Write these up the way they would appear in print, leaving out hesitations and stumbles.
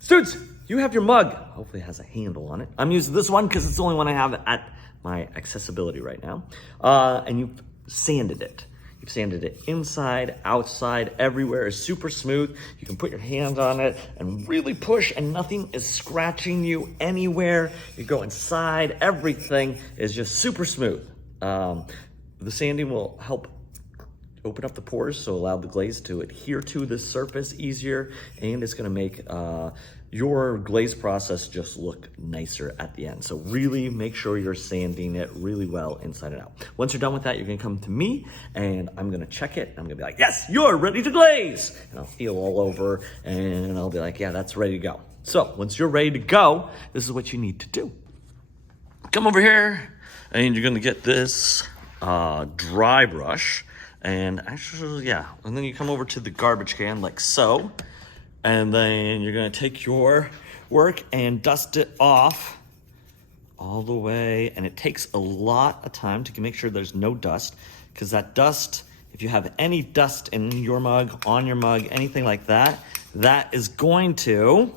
Students, you have your mug. Hopefully it has a handle on it. I'm using this one because it's the only one I have at my accessibility right now. And you've sanded it. You've sanded it inside, outside, everywhere. It's super smooth. You can put your hand on it and really push and nothing is scratching you anywhere. You go inside, everything is just super smooth. The sanding will help open up the pores, so allow the glaze to adhere to the surface easier, and it's gonna make your glaze process just look nicer at the end. So really make sure you're sanding it really well inside and out. Once you're done with that, you're gonna come to me and I'm gonna check it. I'm gonna be like, yes, you're ready to glaze. And I'll feel all over and I'll be like, yeah, that's ready to go. So once you're ready to go, this is what you need to do. Come over here and you're gonna get this dry brush. And actually, yeah, and then you come over to the garbage can like so, and then you're gonna take your work and dust it off all the way. And it takes a lot of time to make sure there's no dust, because that dust, if you have any dust in your mug, on your mug, anything like that, that is going to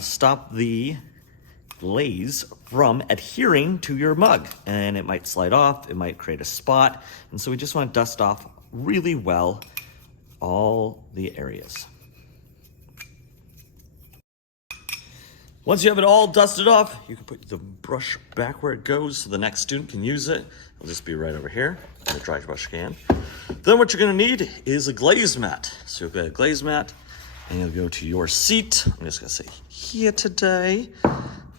stop the glaze from adhering to your mug, and it might slide off, it might create a spot, and so we just want to dust off really well all the areas. Once you have it all dusted off, you can put the brush back where it goes so the next student can use it. It'll just be right over here in the dry brush can. Then what you're going to need is a glaze mat. So you'll get a glaze mat and you'll go to your seat. I'm just going to say here today.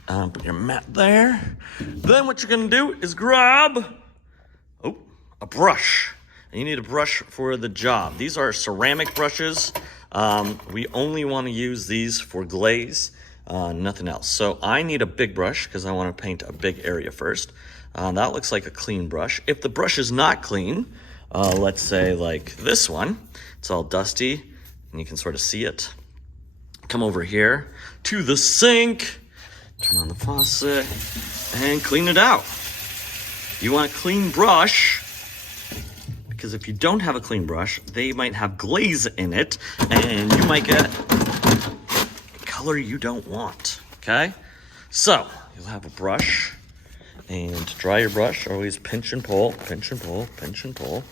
Put your mat there. Then what you're gonna do is grab a brush. And you need a brush for the job. These are ceramic brushes. We only wanna use these for glaze, nothing else. So I need a big brush because I wanna paint a big area first. That looks like a clean brush. If the brush is not clean, let's say like this one, it's all dusty and you can sort of see it. Come over here to the sink. Turn on the faucet and clean it out. You want a clean brush because if you don't have a clean brush, they might have glaze in it and you might get a color you don't want, okay? So you'll have a brush, and to dry your brush, always pinch and pull, pinch and pull, pinch and pull.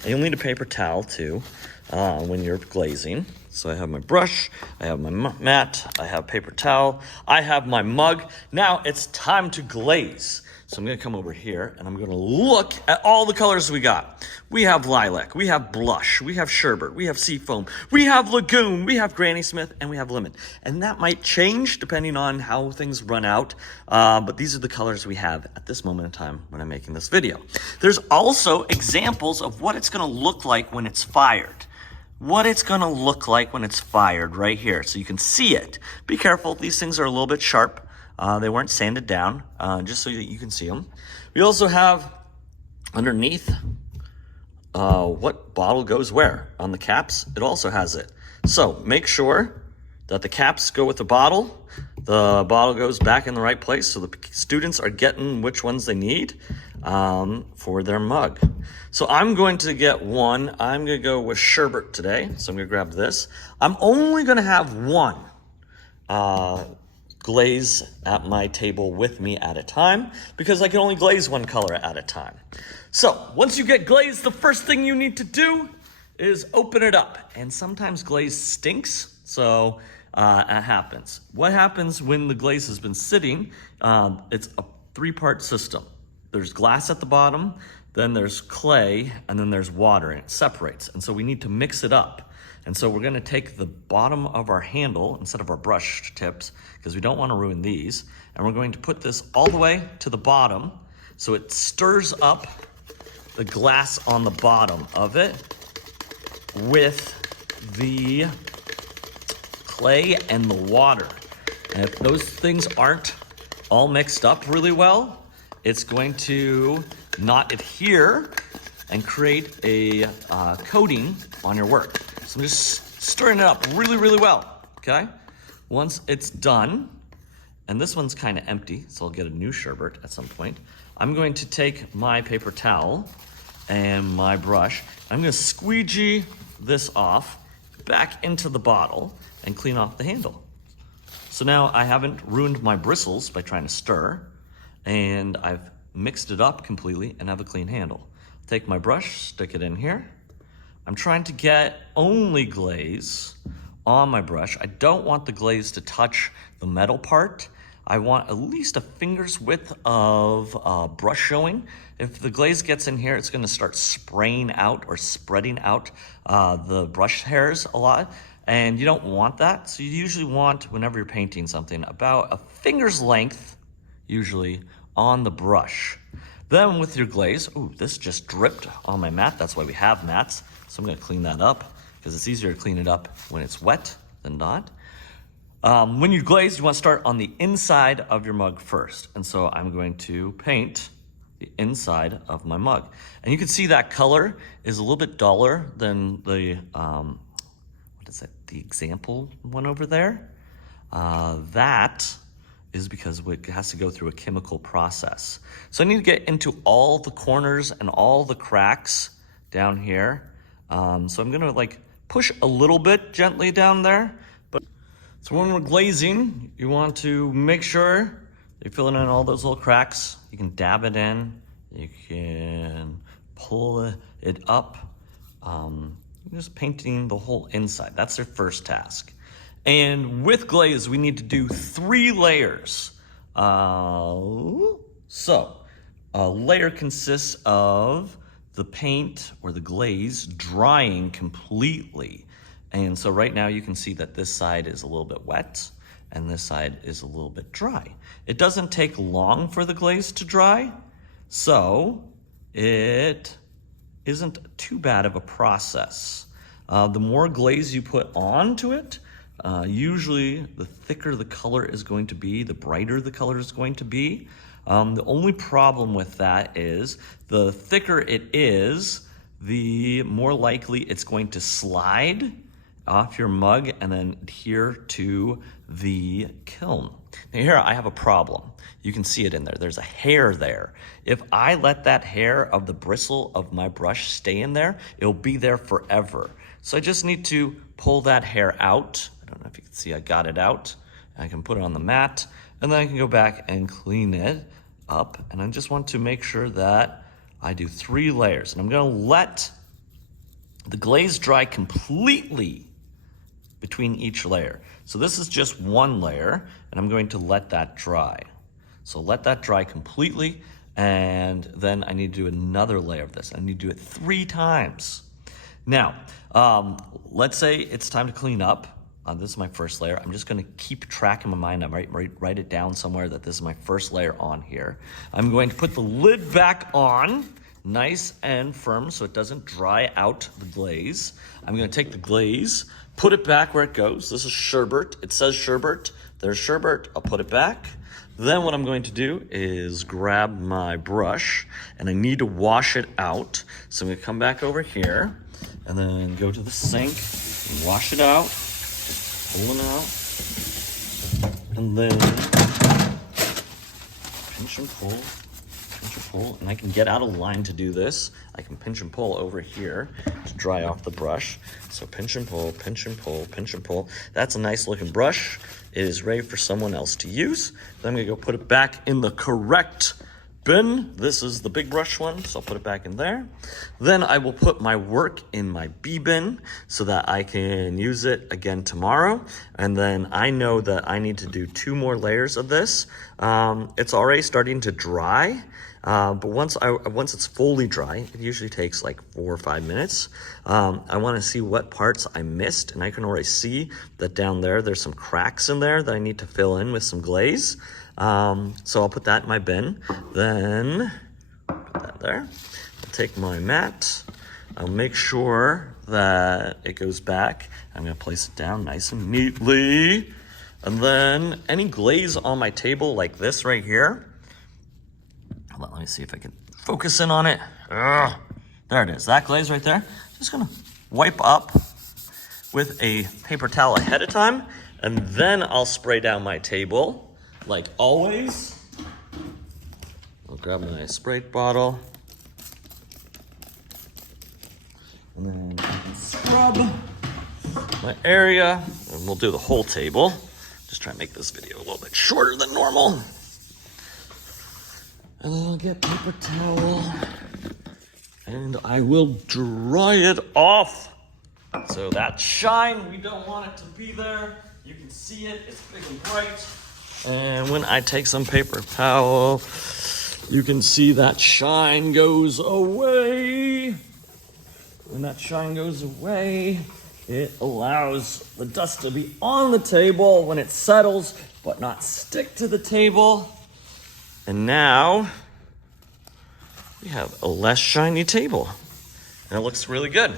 And you'll need a paper towel too when you're glazing. So I have my brush, I have my mat, I have paper towel, I have my mug. Now it's time to glaze. So I'm gonna come over here and I'm gonna look at all the colors we got. We have lilac, we have blush, we have sherbet, we have seafoam, we have lagoon, we have Granny Smith, and we have lemon. And that might change depending on how things run out, but these are the colors we have at this moment in time when I'm making this video. There's also examples of what it's gonna look like when it's fired. What it's gonna look like when it's fired right here, so you can see it. Be careful, these things are a little bit sharp. They weren't sanded down, just so that you can see them. We also have underneath what bottle goes where. On the caps, it also has it. So make sure that the caps go with the bottle goes back in the right place, so the students are getting which ones they need for their mug. So I'm going to get one. I'm gonna go with sherbet today, so I'm gonna grab this. I'm only gonna have one glaze at my table with me at a time because I can only glaze one color at a time. So once you get glaze, the first thing you need to do is open it up. And sometimes glaze stinks, so it happens. What happens when the glaze has been sitting? It's a three-part system. There's glass at the bottom, then there's clay, and then there's water, and it separates. And so we need to mix it up. And so we're gonna take the bottom of our handle instead of our brush tips, because we don't wanna ruin these, and we're going to put this all the way to the bottom so it stirs up the glass on the bottom of it with the clay and the water. And if those things aren't all mixed up really well, it's going to not adhere and create a coating on your work. So I'm just stirring it up really, really well, okay? Once it's done, and this one's kind of empty, so I'll get a new sherbet at some point, I'm going to take my paper towel and my brush. I'm gonna squeegee this off back into the bottle and clean off the handle. So now I haven't ruined my bristles by trying to stir, and I've mixed it up completely and have a clean handle. Take my brush, stick it in here. I'm trying to get only glaze on my brush. I don't want the glaze to touch the metal part. I want at least a finger's width of brush showing. If the glaze gets in here, it's gonna start spraying out or spreading out the brush hairs a lot, and you don't want that. So you usually want, whenever you're painting something, about a finger's length, usually, on the brush. Then with your glaze, ooh, this just dripped on my mat. That's why we have mats. So I'm gonna clean that up because it's easier to clean it up when it's wet than not. When you glaze, you want to start on the inside of your mug first. And so I'm going to paint the inside of my mug. And you can see that color is a little bit duller than the, what is it, the example one over there. That is because it has to go through a chemical process. So I need to get into all the corners and all the cracks down here. So I'm gonna like push a little bit gently down there. So when we're glazing, you want to make sure you're filling in all those little cracks. You can dab it in, you can pull it up. Just painting the whole inside. That's their first task. And with glaze, we need to do 3 layers. So a layer consists of the paint or the glaze drying completely. And so right now you can see that this side is a little bit wet and this side is a little bit dry. It doesn't take long for the glaze to dry, so it isn't too bad of a process. The more glaze you put onto it, usually the thicker the color is going to be, the brighter the color is going to be. The only problem with that is the thicker it is, the more likely it's going to slide off your mug and then adhere to the kiln. Now here I have a problem. You can see it in there. There's a hair there. If I let that hair of the bristle of my brush stay in there, it'll be there forever. So I just need to pull that hair out. I don't know if you can see I got it out. I can put it on the mat and then I can go back and clean it up. And I just want to make sure that I do 3 layers. And I'm gonna let the glaze dry completely between each layer. So this is just 1 layer and I'm going to let that dry. So let that dry completely and then I need to do another layer of this. I need to do it 3 times. Now, let's say it's time to clean up. This is my first layer. I'm just gonna keep track in my mind. I might write it down somewhere that this is my first layer on here. I'm going to put the lid back on, nice and firm so it doesn't dry out the glaze. I'm gonna take the glaze, put it back where it goes. This is sherbet. It says sherbet. There's sherbet. I'll put it back. Then what I'm going to do is grab my brush and I need to wash it out. So I'm gonna come back over here and then go to the sink, and wash it out, pull it out, and then pinch and pull, and I can get out of line to do this. I can pinch and pull over here to dry off the brush. So pinch and pull, pinch and pull, pinch and pull. That's a nice looking brush. It is ready for someone else to use. Then I'm gonna go put it back in the correct bin. This is the big brush one, so I'll put it back in there. Then I will put my work in my B bin so that I can use it again tomorrow. And then I know that I need to do 2 more layers of this. It's already starting to dry, but once it's fully dry, it usually takes like 4 or 5 minutes. I wanna see what parts I missed, and I can already see that down there's some cracks in there that I need to fill in with some glaze. So I'll put that in my bin, then put that there. I'll take my mat, I'll make sure that it goes back. I'm gonna place it down nice and neatly. And then any glaze on my table like this right here, let me see if I can focus in on it. There it is, that glaze right there. Just gonna wipe up with a paper towel ahead of time, and then I'll spray down my table. Like always, I'll grab my spray bottle and then I can scrub my area, and we'll do the whole table. Just try and make this video a little bit shorter than normal. And then I'll get paper towel and I will dry it off. So that shine, we don't want it to be there. You can see it, it's big and bright. And when I take some paper towel, you can see that shine goes away. When that shine goes away, it allows the dust to be on the table when it settles, but not stick to the table. And now we have a less shiny table. And it looks really good.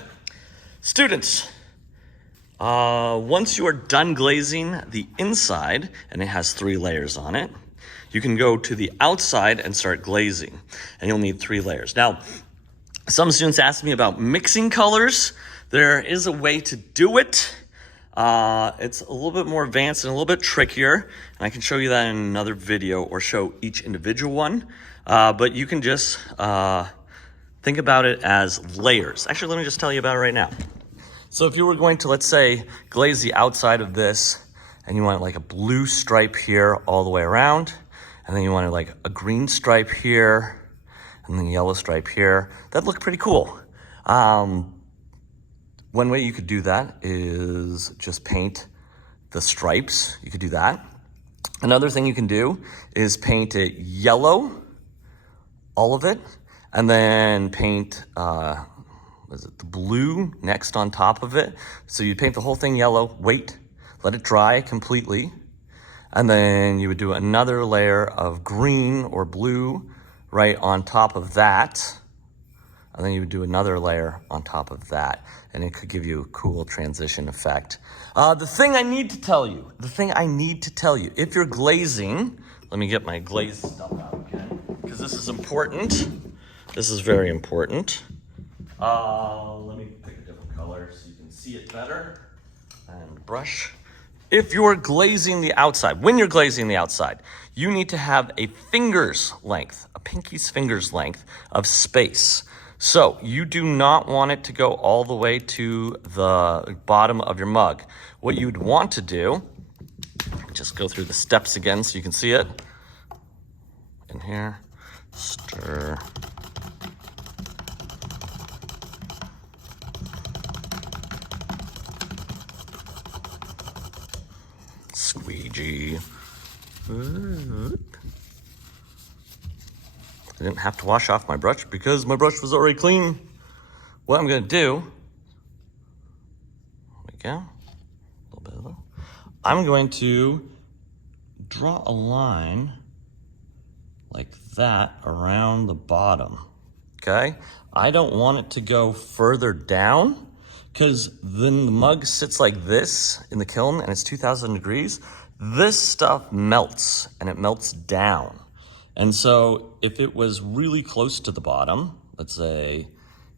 Students, once you are done glazing the inside, and it has 3 layers on it, you can go to the outside and start glazing. And you'll need 3 layers. Now, some students ask me about mixing colors. There is a way to do it. It's a little bit more advanced and a little bit trickier. And I can show you that in another video or show each individual one. But you can just think about it as layers. Actually, let me just tell you about it right now. So if you were going to, let's say, glaze the outside of this, and you want like a blue stripe here all the way around, and then you wanted like a green stripe here, and then a yellow stripe here, that'd look pretty cool. One way you could do that is just paint the stripes. You could do that. Another thing you can do is paint it yellow, all of it, and then paint the blue next on top of it. So you paint the whole thing yellow, wait, let it dry completely, and then you would do another layer of green or blue right on top of that, and then you would do another layer on top of that, and it could give you a cool transition effect. The thing I need to tell you, if you're glazing, let me get my glaze stuff out again, because this is important. This is very important. Let me pick a different color so you can see it better. And brush. If you're glazing the outside, when you're glazing the outside, you need to have a finger's length, a pinky's finger's length of space. So you do not want it to go all the way to the bottom of your mug. What you'd want to do, just go through the steps again so you can see it. In here, stir. Squeegee. I didn't have to wash off my brush because my brush was already clean. What I'm gonna do, there we go, a little bit of that. I'm going to draw a line like that around the bottom, okay? I don't want it to go further down because then the mug sits like this in the kiln and it's 2,000 degrees. This stuff melts and it melts down. And so if it was really close to the bottom, let's say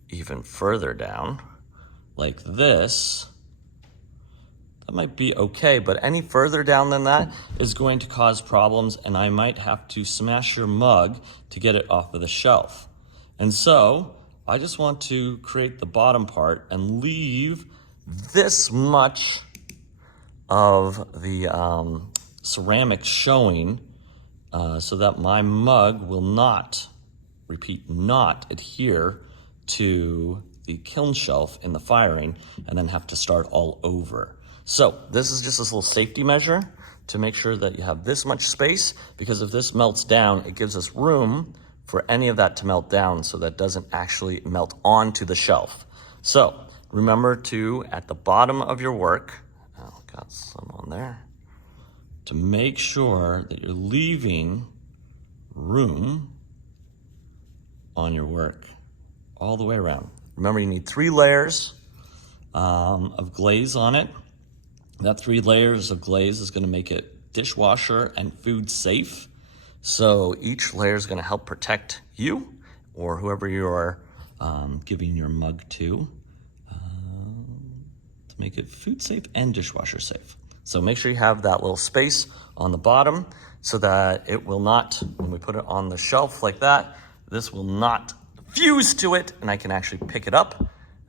even further down, like this, that might be okay, but any further down than that is going to cause problems and I might have to smash your mug to get it off of the shelf. And so I just want to create the bottom part and leave this much of the ceramic showing so that my mug will not, repeat, not adhere to the kiln shelf in the firing and then have to start all over. So this is just this little safety measure to make sure that you have this much space, because if this melts down, it gives us room for any of that to melt down so that doesn't actually melt onto the shelf. So remember to, at the bottom of your work, oh, got some on there, to make sure that you're leaving room on your work all the way around. Remember, you need 3 layers of glaze on it. That 3 layers of glaze is gonna make it dishwasher and food safe. So each layer is gonna help protect you or whoever you're giving your mug to make it food safe and dishwasher safe. So make sure you have that little space on the bottom so that it will not, when we put it on the shelf like that, this will not fuse to it and I can actually pick it up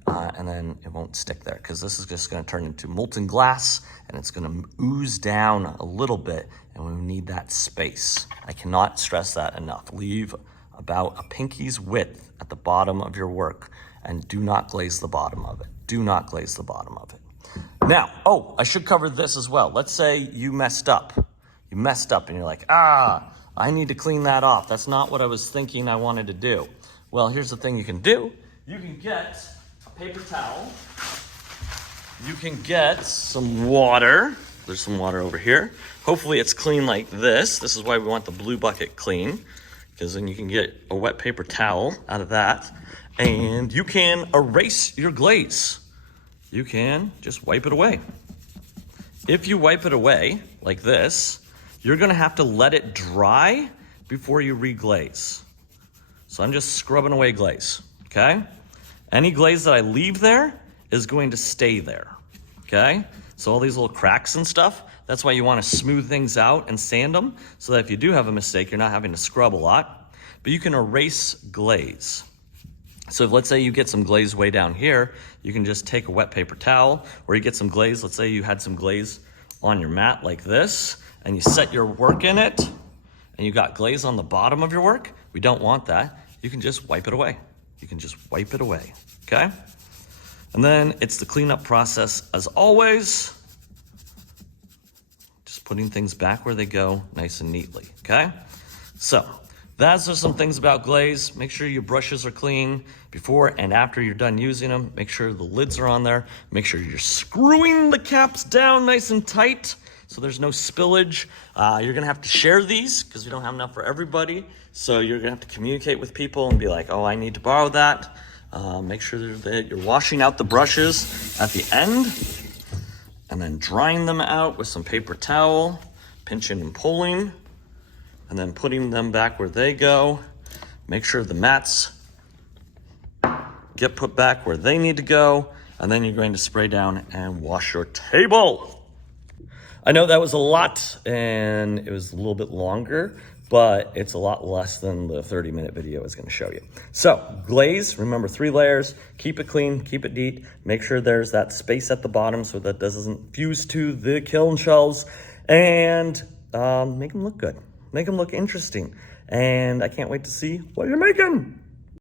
and then it won't stick there because this is just going to turn into molten glass and it's going to ooze down a little bit, and we need that space. I cannot stress that enough. Leave about a pinky's width at the bottom of your work and do not glaze the bottom of it. Do not glaze the bottom of it. Now, oh, I should cover this as well. Let's say you messed up. You messed up and you're like, I need to clean that off. That's not what I was thinking I wanted to do. Well, here's the thing you can do. You can get a paper towel. You can get some water. There's some water over here. Hopefully it's clean like this. This is why we want the blue bucket clean, because then you can get a wet paper towel out of that and you can erase your glaze. You can just wipe it away. If you wipe it away like this, you're gonna have to let it dry before you reglaze. So I'm just scrubbing away glaze, okay? Any glaze that I leave there is going to stay there, okay? So all these little cracks and stuff, that's why you wanna smooth things out and sand them, so that if you do have a mistake, you're not having to scrub a lot. But you can erase glaze. So if, let's say you get some glaze way down here, you can just take a wet paper towel, or you get some glaze, let's say you had some glaze on your mat like this, and you set your work in it, and you got glaze on the bottom of your work. We don't want that. You can just wipe it away. You can just wipe it away, okay? And then it's the cleanup process as always. Just putting things back where they go nice and neatly, okay? So those are some things about glaze. Make sure your brushes are clean before and after you're done using them. Make sure the lids are on there. Make sure you're screwing the caps down nice and tight so there's no spillage. You're gonna have to share these because we don't have enough for everybody. So you're gonna have to communicate with people and be like, oh, I need to borrow that. Make sure that you're washing out the brushes at the end and then drying them out with some paper towel, pinching and pulling, and then putting them back where they go. Make sure the mats get put back where they need to go, and then you're going to spray down and wash your table. I know that was a lot and it was a little bit longer, but it's a lot less than the 30-minute video is gonna show you. So glaze, remember 3 layers, keep it clean, keep it neat, make sure there's that space at the bottom so that doesn't fuse to the kiln shelves, and make them look good. Make them look interesting. And I can't wait to see what you're making.